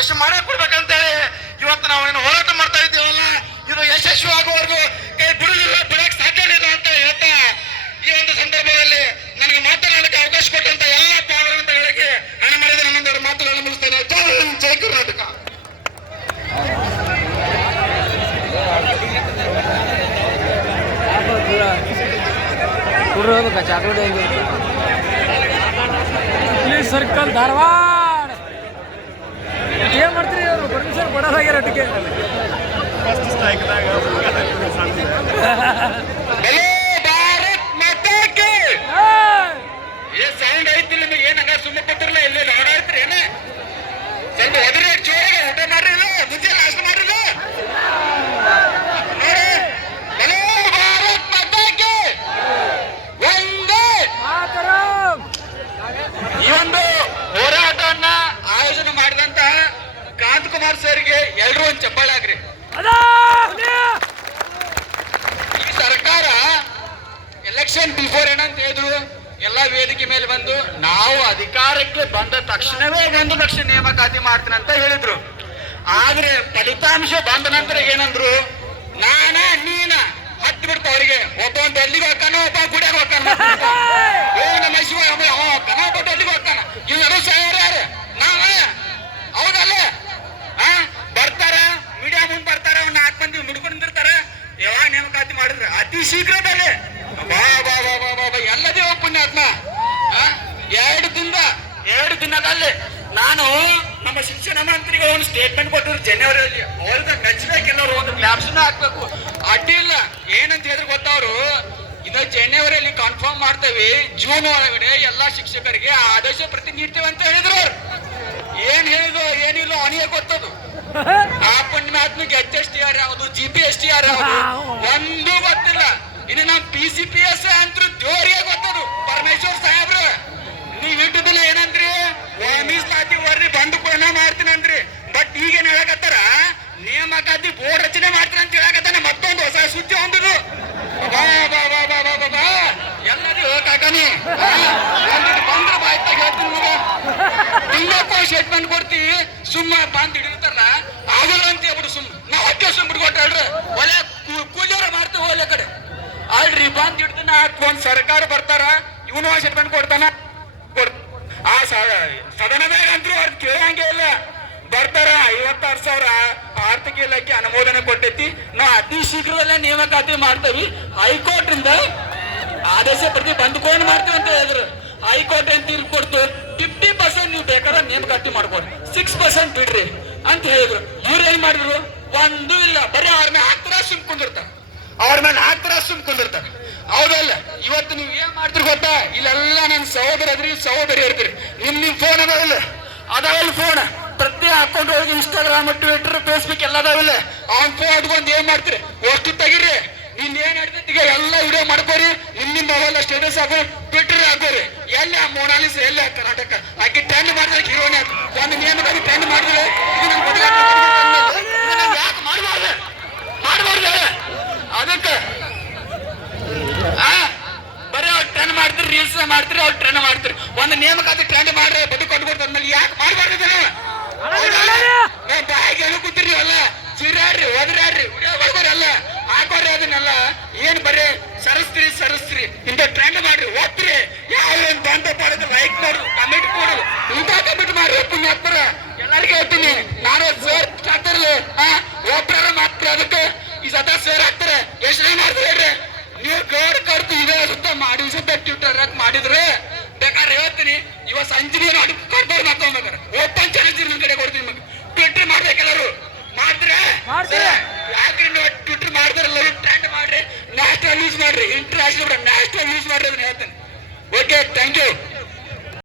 ಅವಕಾಶ ಮಾಡೇ ಕೊಡ್ಬೇಕಂತೇಳಿ ಇವತ್ತು ನಾವೇನು ಹೋರಾಟ ಮಾಡ್ತಾ ಇದ್ದೀವಲ್ಲ, ಇದು ಯಶಸ್ವಿ ಆಗುವವರೆಗೂ ಕೈ ಬಿಡುವುದಿಲ್ಲ, ಬಿಡಕ್ ಸಾಧ್ಯನೇ ಇಲ್ಲ ಅಂತ ಹೇಳ್ತಾ ಈ ಒಂದು ಸಂದರ್ಭದಲ್ಲಿ ನನಗೆ ಮಾತನಾಡಕ್ಕೆ ಅವಕಾಶ ಕೊಟ್ಟಂತ ಎಲ್ಲ ಪಾಲ್ಗೊಳ್ಳುವವರಿಗೆ ಹಣ ಮಾಡಿದ ನನ್ನೊಂದರ ಮಾತುಗಳನ್ನು ಮುಗಿಸ್ತೇನೆ. ಜೈ ಹಿಂದ್, ಜೈ ಕರ್ನಾಟಕ. ಸರ್ಕಲ್ ಧಾರವಾಡ ಏನ್ ಮಾಡ್ತೀರಿ? ಅವರು ಪರ್ಮಿಷನ್ ಕೊಡೋದಾಗ್ಯಾರ ಒಟ್ಟಿಗೆ. ಸೌಂಡ್ ಐತಿ ನಿಮಗೆ ಏನಂಗ ಸುಮ್ಮನೆ ಕೊಟ್ಟಿರಲ್ಲ, ಇಲ್ಲೇ ಓಡಾಡ್ತೀರಿ ಏನ? ಸ್ವಲ್ಪ ಒದರಿ ಜೋರಾಗಿ ಊಟ ಮಾಡ್ರಿ, ಮುಂಚೆ ನಾಷ್ಟ ಮಾಡ್ರಿ. ಈ ಒಂದು ಹೋರಾಟವನ್ನ ಆಯೋಜನೆ ಮಾಡಿದಂತ ಕಾಂತಕುಮಾರ್ ಸರ್ಗೆ ಎಲ್ರೂ ಒಂದು ಚಪ್ಪಾಳೆ ಆಗ್ರಿ. ಈ ಸರ್ಕಾರ ಎಲೆಕ್ಷನ್ ಬಿಫೋರ್ ಏನಂತ ಹೇಳಿದ್ರು, ಎಲ್ಲಾ ವೇದಿಕೆ ಮೇಲೆ ಬಂದು ನಾವು ಅಧಿಕಾರಕ್ಕೆ ಬಂದ ತಕ್ಷಣವೇ 1 ಲಕ್ಷ ನೇಮಕಾತಿ ಮಾಡ್ತೀನಿ ಅಂತ ಹೇಳಿದ್ರು. ಆದ್ರೆ ಫಲಿತಾಂಶ ಬಂದ ನಂತರ ಏನಂದ್ರು, ನಾನ ನೀನ ಹತ್ತು ಬಿಡ್ತ ಅವರಿಗೆ, ಒಬ್ಬ ಡೆಲ್ಲಿಗೆ ಹೋಗ್ತಾನ, ಒಬ್ಬ ಗುಡಿಯಾಗ ಹೋಗ್ತಾನ, ನಮ್ಮ ಶಿವ ಹೋಗ್ತಾನ, ಒಬ್ಬ ಡೆಲ್ಲಿಗೆ ಹೋಗ್ತಾನ. ಇವರು ಯಾರು ನಾವ? ಹೌದಲ್ಲ? ಬರ್ತಾರ, ಮೀಡಿಯಾ ಮುಂದೆ ಬರ್ತಾರ, ಒಂದು 4 ಮಂದಿ ಮುಡ್ಕೊಂಡಿರ್ತಾರ. ಯಾವಾಗ ನೇಮಕಾತಿ ಮಾಡಿದ್ರೆ ಅತಿ ಶೀಘ್ರದಲ್ಲಿ ಬಾ ಬಾ ಬಾ ಬಾ ಬಾ ಬಾ ಎಲ್ಲದೇ ಹೋಗ್ ಪುಣ್ಯಾತ್ಮ. 2 ದಿನದಲ್ಲಿ ನಾನು ನಮ್ಮ ಶಿಕ್ಷಣ ಮಂತ್ರಿಗೆ ಒಂದು ಸ್ಟೇಟ್ಮೆಂಟ್ ಕೊಟ್ಟರು ಜನವರಿಯಲ್ಲಿ. ಅವ್ರಿಗೆ ಮೆಚ್ಚಬೇಕಿಲ್ಲ, ಒಂದು ಲ್ಯಾಬ್ಸ್ನ ಹಾಕ್ಬೇಕು. ಅಡ್ಡಿ ಇಲ್ಲ, ಏನಂತ ಹೇಳಿದ್ರೆ ಗೊತ್ತವ್ರು, ಇನ್ನು ಜನವರಿಯಲ್ಲಿ ಕನ್ಫರ್ಮ್ ಮಾಡ್ತೇವೆ, ಜೂನ್ ಒಳಗಡೆ ಎಲ್ಲಾ ಶಿಕ್ಷಕರಿಗೆ ಆದೇಶ ಪ್ರತಿ ನೀಡ್ತೇವೆ ಅಂತ ಹೇಳಿದ್ರು. ಅವ್ರು ಏನ್ ಹೇಳಿದ್ರು ಏನಿಲ್ಲ ಅವನಿಗೆ ಗೊತ್ತದು. ಆ ಪುಣ್ಯಾತ್ಮಿಗೆ HSTR ಯಾವುದು, GPSTR ಯಾವುದು ಒಂದು ಗೊತ್ತಿಲ್ಲ. ಇನ್ನು ನಮ್ PCPS ಅಂತೂ ಜೋರಿಗೆ ಗೊತ್ತದು. ಪರಮೇಶ್ವರ್ ಸಾಹೇಬ್ರು ನೀವ್ ಇಟ್ಟದಿಲ್ಲ ಏನಂದ್ರಿ, ಮೀಸಲಾತಿ ವರ್ರಿ ಬಂದು ಕೊನ ಮಾಡ್ತೀನಿ ಅಂದ್ರಿ. ಬಟ್ ಈಗೇನ್ ಹೇಳಕತ್ತಾರ, ನೇಮಕಾತಿ ಬೋರ್ಡ್ ರಚನೆ ಮಾಡ್ತೀನಿ ಅಂತ ಹೇಳಕತ್ತಾನೆ. ಮತ್ತೊಂದು ಹೊಸ ಸುದ್ದಿ ಹೊಂದದು. ಎಲ್ಲರೂ ಕಾಕಾನಿ ಬಂದ್ರೆ ಬಾಯ್ತಾಗ ಹೇಳ್ತೀನಿ ನಿಮಗೆ, ತಿಂಗಳಕ್ಕೂ ಸ್ಟೇಟ್ಮೆಂಟ್ ಕೊಡ್ತೀವಿ, ಸುಮ್ಮ ಬಂದ್ ಹಿಡಿತಾರಲ್ಲ ಆಗಲ್ಲ ಅಂತ ಹೇಳ್ಬಿಡು. ನಾವು ಹೊಟ್ಟೆ ಸುಮ್ ಬಿಟ್ಕೊಟ್ರಿ, ಒಳ್ಳೆ ಕೂಲಿಯವ್ರ ಮಾಡ್ತೇವೆ ಒಳ್ಳೆ ಕಡೆ ಅಲ್ರಿ. ಬಂದ್ ಹಿಡ್ತಾನ, ಒಂದ್ ಸರ್ಕಾರ ಬರ್ತಾರ, ಇವನು ಸ್ಟೇಟ್ಮೆಂಟ್ ಕೊಡ್ತಾನ. ಆ ಸದನದಾಗ ಅಂತೂ ಅವ್ರು ಕೇಳಂಗೆ ಇಲ್ಲ. ಬರ್ತಾರ, 56,000 ಆರ್ಥಿಕ ಇಲಾಖೆ ಅನುಮೋದನೆ ಕೊಟ್ಟೈತಿ, ನಾವು ಅತಿ ಶೀಘ್ರದಲ್ಲೇ ನೇಮಕಾತಿ ಮಾಡ್ತೇವಿ, ಹೈಕೋರ್ಟ್ ಇಂದ ಆದೇಶ ಪ್ರತಿ ಬಂದ್ಕೊಂಡು ಮಾಡ್ತೀವಿ ಅಂತ ಹೇಳಿದ್ರು. ಹೈಕೋರ್ಟ್ ಏನ್ ತೀರ್ಪು ಕೊಡ್ತು, 50% ನೀವು ಬೇಕಾದ್ರೆ ನೇಮಕಾತಿ ಮಾಡ್ಬೋದು, 6% ಬಿಡ್ರಿ ಅಂತ ಹೇಳಿದ್ರು. ಇವ್ರು ಏನ್ ಮಾಡಿದ್ರು, ಒಂದು ಇಲ್ಲ, ಬರೀ ಅವ್ರ ಮೇಲೆ ಹಾಕ್ತಾರ ಸುಮ್ ಕುಂದಿರ್ತಾರ, ಅವ್ರ ಮೇಲೆ ಹಾಕ್ತಾರ ಸುಮ್ ಕುಂದಿರ್ತಾರ. ಹೌದಲ್ಲ? ಇವತ್ತು ನೀವು ಏನ್ ಮಾಡ್ತೀರಿ ಗೊತ್ತಾ, ಇಲ್ಲೆಲ್ಲ ನನ್ನ ಸಹೋದರಿ ಇರ್ತೀರಿ, ನಿಮ್ ಫೋನ್ ಅದಾವಿಲ್ಲ, ಅದಾವಲ್ಲ ಫೋನ್, ಪ್ರತಿ ಅಕೌಂಟ್ ಹೋಗಿ ಇನ್ಸ್ಟಾಗ್ರಾಮ್, ಟ್ವಿಟರ್, ಫೇಸ್ಬುಕ್ ಎಲ್ಲ ಅದಾವಿಲ್ಲ. ಅವ್ನ್ ಫೋನ್ ಅದ್ಕೊಂಡು ಏನ್ ಮಾಡ್ತೀರಿ, ಅಷ್ಟು ತೆಗಿರಿ. ನಿನ್ ಏನ್ ಹಿಡಿದೀಗ ಎಲ್ಲ ವಿಡಿಯೋ ಮಾಡ್ಕೋರಿ, ನಿಮ್ ಮೊಬೈಲ್ ಸ್ಟೇಟಸ್ ಹಾಕೋರಿ, ಟ್ವಿಟರ್ ಹಾಕೋರಿ. ಎಲ್ಲ ಮೊನಾಲಿಸ್ ಎಲ್ಲ ಕರ್ನಾಟಕ ಆಕೆ ಟ್ರೆಂಡ್ ಮಾಡಿದ್ರೆ ಹೀರೋನೇ ಆಯ್ತು. ಒಂದು ನೇಮಕಾತಿ ಟ್ರೆಂಡ್ ಮಾಡಿದ್ರೆ ಇದು ನಮ್ ಯಾಕೆ ಮಾಡಬಾರ್ದು ಅದಕ್ಕೆ ಬರೀ ಅವ್ರು ಟ್ರೆಂಡ್ ಮಾಡ್ತೀರಿ, ರೀಲ್ಸ್ ಮಾಡ್ತೀರಿ, ಅವ್ರು ಟ್ರೆಂಡ್ ಮಾಡ್ತೀರಿ. ಒಂದು ನೇಮಕಾತಿ ಟ್ರೆಂಡ್ ಮಾಡ್ರೆ ಬದುಕು ಕೊಟ್ಕೊಡ್ತಾದ್ಮೇಲೆ ಯಾಕೆ ಮಾಡಬಾರ್ದು? ಬಾಯಿಗೆ ಹೇಳಿ ಕೂತಿರಿ ಅಲ್ಲ, ಚಿರಾಡ್ರಿ, ಒದರಾಡ್ರಿ, ವಿಡಿಯೋ ಮಾಡ್ಕೋರಲ್ಲ, ಹಾಕೋರಿ. ಅದನ್ನೆಲ್ಲ ಏನ್ ಬರೀ ಸರಸ್ತ್ರಿ ಇಂಥ ಟ್ರೆಂಡ್ ಮಾಡ್ರಿ, ಓದ್ರಿ. ಯಾವ ಬಂದ ಪಾಡಿದ್ರೆ ಲೈಕ್ ಮಾಡಿ, ಕಮೆಂಟ್ ಕೊಡು, ಇಂಥ ಕಮೆಂಟ್ ಮಾಡ್ರಿ. ಪುಣ್ಯಾತ್ಮರ ಎಲ್ಲರಿಗೂ ಹೇಳ್ತೀನಿ, ನಾನು ಸರ್ ಆಗ್ತಾರಲ್ಲ, ಒಬ್ಬರ ಮಾತ್ರ ಅದಕ್ಕೆ ಈ ಸತ ಸರ್ ಆಗ್ತಾರೆ. ಎಷ್ಟು ಜನ ಮಾಡ್ತಾರೆ ಹೇಳ್ರಿ ನೀವು? ಕಡ್ತು ಇದೇ ಸುತ್ತ ಮಾಡಿ ಸುತ್ತ ಟ್ವಿಟರ್ ಮಾಡಿದ್ರೆ ಬೇಕಾದ್ರೆ ಹೇಳ್ತೀನಿ. ಇವ ಸಂಜೆ ನೋಡಿ ಕಡ್ದವ್ರು ಮಾತಾಡ್ಬೇಕಾರೆ ಓಪನ್ ಚಾಲೆಂಜ್ ನಿಮ್ ಕಡೆ ಕೊಡ್ತೀನಿ. ನಿಮಗೆ ಟ್ವಿಟರ್ ಮಾಡ್ಬೇಕೆಲ್ಲರೂ ಮಾಡ್ತಾರೆ. ಯಾಕ್ರಿ ನೀವು ಟ್ವಿಟರ್ ಮಾಡಿದ್ರಲ್ಲ, ಟ್ರೆಂಡ್ ಮಾಡ್ರಿ, ನ್ಯಾಷನಲ್ ಯೂಸ್ ಮಾಡ್ರಿ, ಇಂಟರ್ನ್ಯಾಷನಲ್ ನ್ಯಾಷನಲ್ ಯೂಸ್ ಮಾಡ್ರಿ, ಅದನ್ನ ಹೇಳ್ತೇನೆ. Okay, thank you.